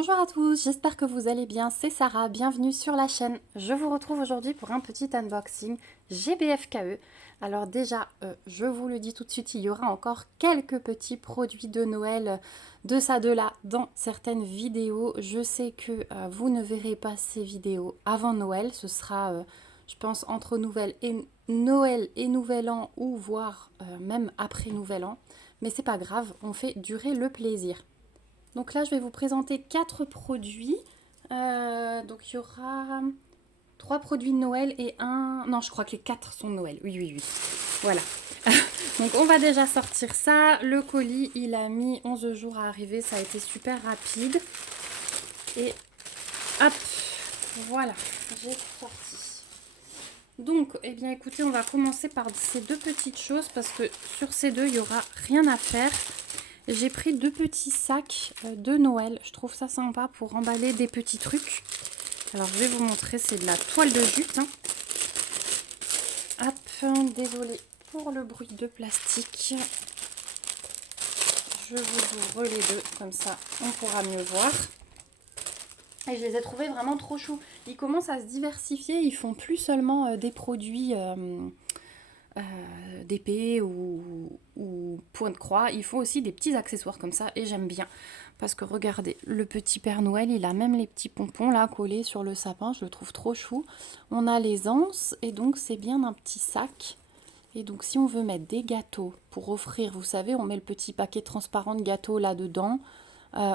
Bonjour à tous, j'espère que vous allez bien, c'est Sarah, bienvenue sur la chaîne. Je vous retrouve aujourd'hui pour un petit unboxing GBFKE. Alors déjà, je vous le dis tout de suite, il y aura encore quelques petits produits de Noël de ça, de là dans certaines vidéos. Je sais que vous ne verrez pas ces vidéos avant Noël, ce sera, je pense, entre Noël et Nouvel An ou voire même après Nouvel An. Mais c'est pas grave, on fait durer le plaisir. Donc là, je vais vous présenter 4 produits. Donc il y aura 3 produits de Noël et un... Non, je crois que les 4 sont de Noël. Oui, oui, oui. Voilà. Donc on va déjà sortir ça. Le colis, il a mis 11 jours à arriver. Ça a été super rapide. Et hop, voilà, j'ai sorti. Donc, eh bien écoutez, on va commencer par ces deux petites choses parce que sur ces deux, il n'y aura rien à faire. J'ai pris 2 petits sacs de Noël. Je trouve ça sympa pour emballer des petits trucs. Alors, je vais vous montrer. C'est de la toile de jute. Hein. Hop, désolée pour le bruit de plastique. Je vous ouvre les deux. Comme ça, on pourra mieux voir. Et je les ai trouvés vraiment trop choux. Ils commencent à se diversifier. Ils font plus seulement des produits... d'épée ou point de croix. Il faut aussi des petits accessoires comme ça et j'aime bien parce que regardez, le petit Père Noël, il a même les petits pompons là collés sur le sapin, je le trouve trop chou. On a les anses et donc c'est bien un petit sac. Et donc si on veut mettre des gâteaux pour offrir, vous savez, on met le petit paquet transparent de gâteaux là-dedans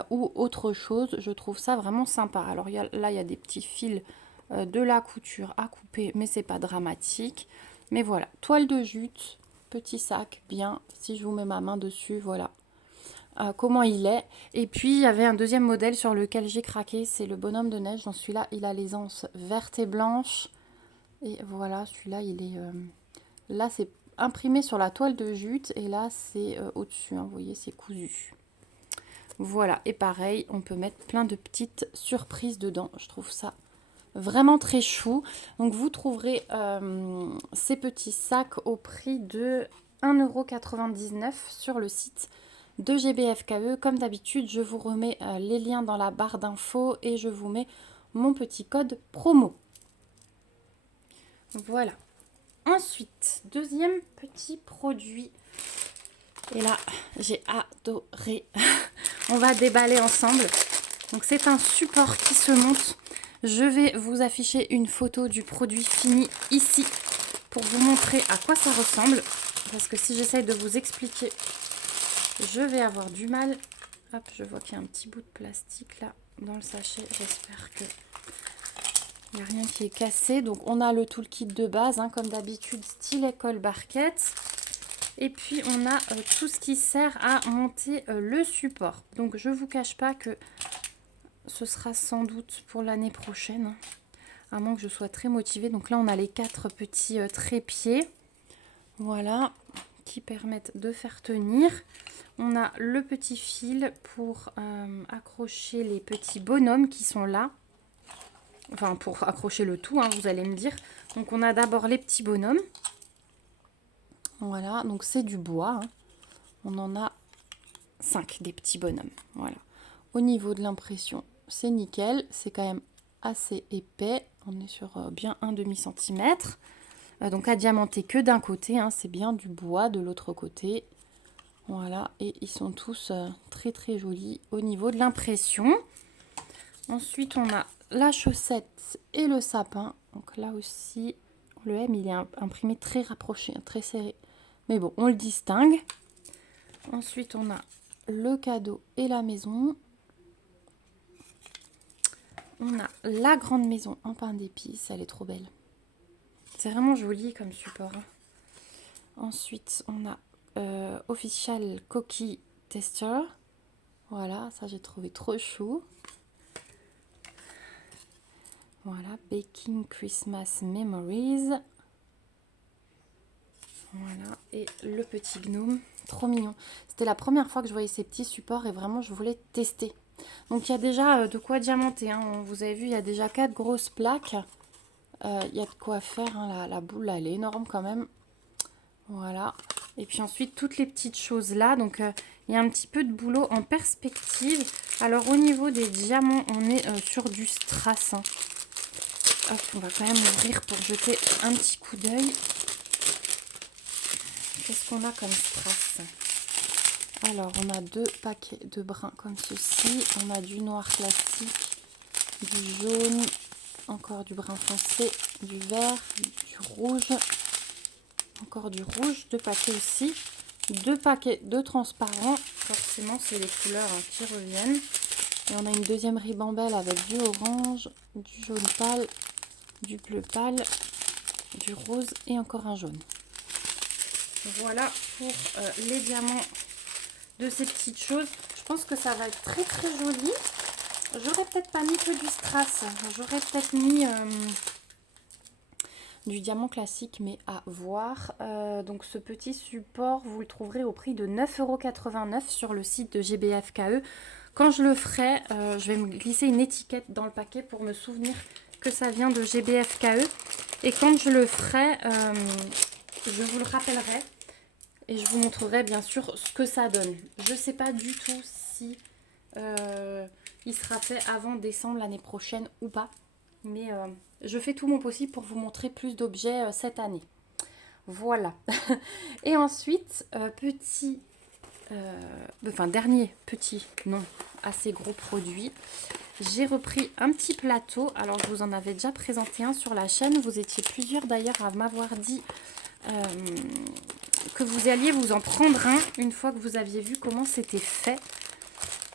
ou autre chose, je trouve ça vraiment sympa. Alors là, il y a des petits fils de la couture à couper, mais c'est pas dramatique. Mais voilà, toile de jute, petit sac, bien. Si je vous mets ma main dessus, voilà comment il est. Et puis, il y avait un deuxième modèle sur lequel j'ai craqué, c'est le bonhomme de neige. Dans celui-là, il a les anses vertes et blanches. Et voilà, celui-là, il est... là, c'est imprimé sur la toile de jute. Et là, c'est au-dessus, hein, vous voyez, c'est cousu. Voilà, et pareil, on peut mettre plein de petites surprises dedans. Je trouve ça vraiment très chou. Donc vous trouverez ces petits sacs au prix de 1,99 € sur le site de GBFKE. Comme d'habitude, je vous remets les liens dans la barre d'infos et je vous mets mon petit code promo. Voilà. Ensuite, deuxième petit produit. Et là, j'ai adoré. On va déballer ensemble. Donc c'est un support qui se monte. Je vais vous afficher une photo du produit fini ici pour vous montrer à quoi ça ressemble. Parce que si j'essaye de vous expliquer, je vais avoir du mal. Hop, je vois qu'il y a un petit bout de plastique là dans le sachet. J'espère que il n'y a rien qui est cassé. Donc on a le toolkit de base, hein, comme d'habitude, stylet colle barquette. Et puis on a tout ce qui sert à monter le support. Donc je ne vous cache pas que ce sera sans doute pour l'année prochaine, hein, à moins que je sois très motivée. Donc là on a les 4 petits trépieds, voilà, qui permettent de faire tenir. On a le petit fil pour accrocher les petits bonhommes qui sont là. Enfin pour accrocher le tout, hein, vous allez me dire. Donc on a d'abord les petits bonhommes. Voilà, donc c'est du bois. Hein. On en a 5 des petits bonhommes. Voilà. Au niveau de l'impression, c'est nickel. C'est quand même assez épais. On est sur bien un demi-centimètre. Donc à diamanter que d'un côté. Hein, c'est bien du bois de l'autre côté. Voilà. Et ils sont tous très très jolis au niveau de l'impression. Ensuite, on a la chaussette et le sapin. Donc là aussi, le M, il est imprimé très rapproché, très serré. Mais bon, on le distingue. Ensuite, on a le cadeau et la maison. On a la grande maison en pain d'épices. Elle est trop belle. C'est vraiment joli comme support. Hein. Ensuite, on a Official Cookie Tester. Voilà, ça j'ai trouvé trop chou. Voilà, Baking Christmas Memories. Voilà, et le petit gnome, trop mignon. C'était la première fois que je voyais ces petits supports et vraiment je voulais tester. Donc il y a déjà de quoi diamanter, hein. Vous avez vu, il y a déjà 4 grosses plaques. Il y a de quoi faire, hein. La boule là, elle est énorme quand même. Voilà. Et puis ensuite toutes les petites choses là. Donc Il y a un petit peu de boulot en perspective. Alors au niveau des diamants, on est sur du strass. Hein. Hop, on va quand même ouvrir pour jeter un petit coup d'œil. Qu'est-ce qu'on a comme strass? Alors on a 2 paquets de brins comme ceci. On a du noir classique, du jaune, encore du brun foncé, du vert, du rouge, encore du rouge, 2 paquets aussi. 2 paquets de transparent, forcément c'est les couleurs hein, qui reviennent. Et on a une deuxième ribambelle avec du orange, du jaune pâle, du bleu pâle, du rose et encore un jaune. Voilà pour les diamants de ces petites choses. Je pense que ça va être très très joli. J'aurais peut-être pas mis que du strass, j'aurais peut-être mis du diamant classique, mais à voir. Donc ce petit support, vous le trouverez au prix de 9,89 € sur le site de GBFKE. Quand je le ferai, je vais me glisser une étiquette dans le paquet pour me souvenir que ça vient de GBFKE. Et quand je le ferai, je vous le rappellerai et je vous montrerai bien sûr ce que ça donne. Je ne sais pas du tout si il sera fait avant décembre l'année prochaine ou pas. Mais je fais tout mon possible pour vous montrer plus d'objets cette année. Voilà. Et ensuite, dernier petit, non, assez gros produit. J'ai repris un petit plateau. Alors, je vous en avais déjà présenté un sur la chaîne. Vous étiez plusieurs d'ailleurs à m'avoir dit que vous alliez vous en prendre un une fois que vous aviez vu comment c'était fait.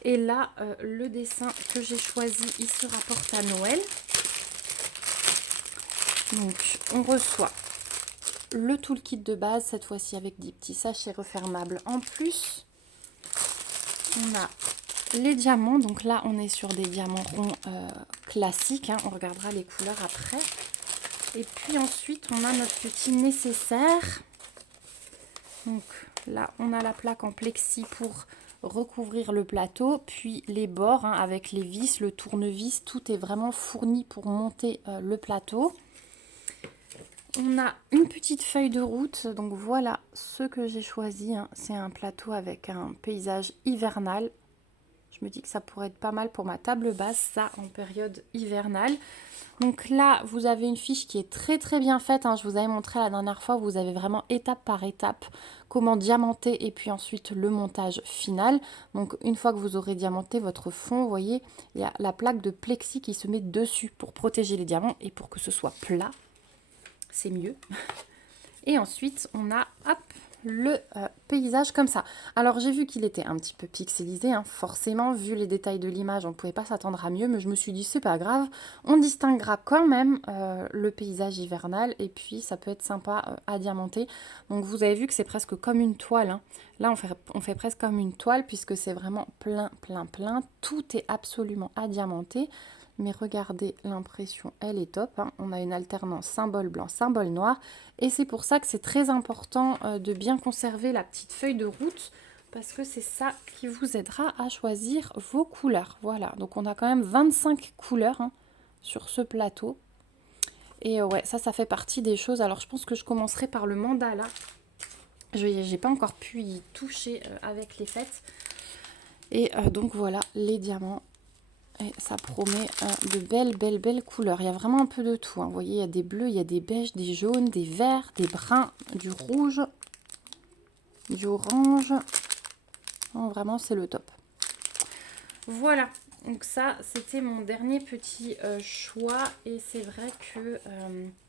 Et là, le dessin que j'ai choisi, il se rapporte à Noël. Donc, on reçoit le toolkit de base, cette fois-ci avec des petits sachets refermables. En plus, on a les diamants. Donc là, on est sur des diamants ronds classiques. Hein. On regardera les couleurs après. Et puis ensuite, on a notre petit nécessaire. Donc là, on a la plaque en plexi pour recouvrir le plateau. Puis les bords hein, avec les vis, le tournevis. Tout est vraiment fourni pour monter le plateau. On a une petite feuille de route, donc voilà ce que j'ai choisi. Hein. C'est un plateau avec un paysage hivernal. Je me dis que ça pourrait être pas mal pour ma table basse, ça en période hivernale. Donc là, vous avez une fiche qui est très très bien faite. Hein. Je vous avais montré la dernière fois, vous avez vraiment étape par étape comment diamanter et puis ensuite le montage final. Donc une fois que vous aurez diamanté votre fond, vous voyez, il y a la plaque de plexi qui se met dessus pour protéger les diamants et pour que ce soit plat. C'est mieux. Et ensuite, on a hop, le paysage comme ça. Alors, j'ai vu qu'il était un petit peu pixelisé. Hein. Forcément, vu les détails de l'image, on ne pouvait pas s'attendre à mieux. Mais je me suis dit, c'est pas grave. On distinguera quand même le paysage hivernal. Et puis, ça peut être sympa à diamanter. Donc, vous avez vu que c'est presque comme une toile. Hein. Là, on fait presque comme une toile puisque c'est vraiment plein, plein, plein. Tout est absolument à diamanter. Mais regardez, l'impression, elle est top. Hein. On a une alternance symbole blanc, symbole noir. Et c'est pour ça que c'est très important de bien conserver la petite feuille de route. Parce que c'est ça qui vous aidera à choisir vos couleurs. Voilà, donc on a quand même 25 couleurs hein, sur ce plateau. Et ouais, ça fait partie des choses. Alors je pense que je commencerai par le mandala. Je n'ai pas encore pu y toucher avec les fêtes. Et donc voilà, les diamants. Et ça promet de belles couleurs. Il y a vraiment un peu de tout. Hein. Vous voyez, il y a des bleus, il y a des beiges, des jaunes, des verts, des bruns, du rouge, du orange. Oh, vraiment, c'est le top. Voilà. Donc ça, c'était mon dernier petit choix. Et c'est vrai que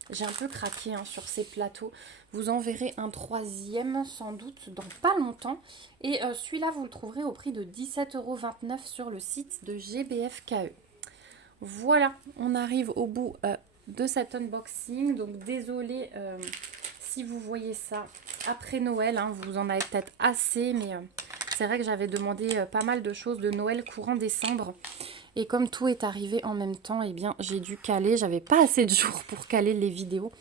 j'ai un peu craqué hein, sur ces plateaux. Vous en verrez un troisième sans doute dans pas longtemps. Et celui-là, vous le trouverez au prix de 17,29 € sur le site de GBFKE. Voilà, on arrive au bout de cet unboxing. Donc désolée si vous voyez ça après Noël. Hein, vous en avez peut-être assez, mais c'est vrai que j'avais demandé pas mal de choses de Noël courant décembre. Et comme tout est arrivé en même temps, eh bien j'ai dû caler. J'avais pas assez de jours pour caler les vidéos.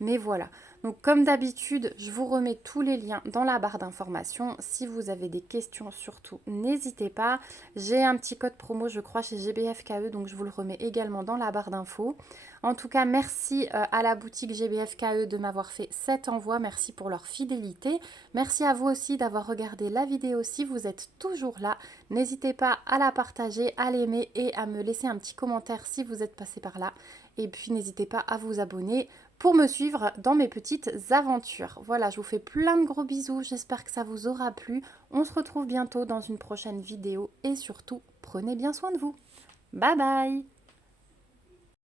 Mais voilà. Donc comme d'habitude, je vous remets tous les liens dans la barre d'informations. Si vous avez des questions, surtout, n'hésitez pas. J'ai un petit code promo, je crois, chez GBFKE, donc je vous le remets également dans la barre d'infos. En tout cas, merci à la boutique GBFKE de m'avoir fait cet envoi. Merci pour leur fidélité. Merci à vous aussi d'avoir regardé la vidéo si vous êtes toujours là. N'hésitez pas à la partager, à l'aimer et à me laisser un petit commentaire si vous êtes passé par là. Et puis n'hésitez pas à vous abonner pour me suivre dans mes petites aventures. Voilà, je vous fais plein de gros bisous. J'espère que ça vous aura plu. On se retrouve bientôt dans une prochaine vidéo et surtout, prenez bien soin de vous. Bye bye!